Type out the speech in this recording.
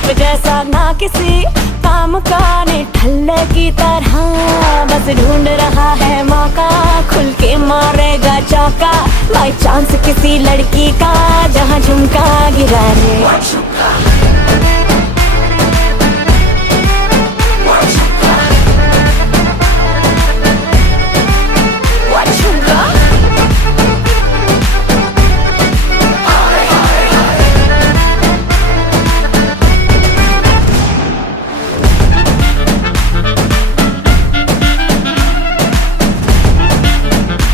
धूप जैसा ना किसी काम का, निठल्ले की तरह बस ढूंढ रहा है मौका, खुल के मारेगा चौका बाई चांस किसी लड़की का, जहाँ झुमका गिरा रे।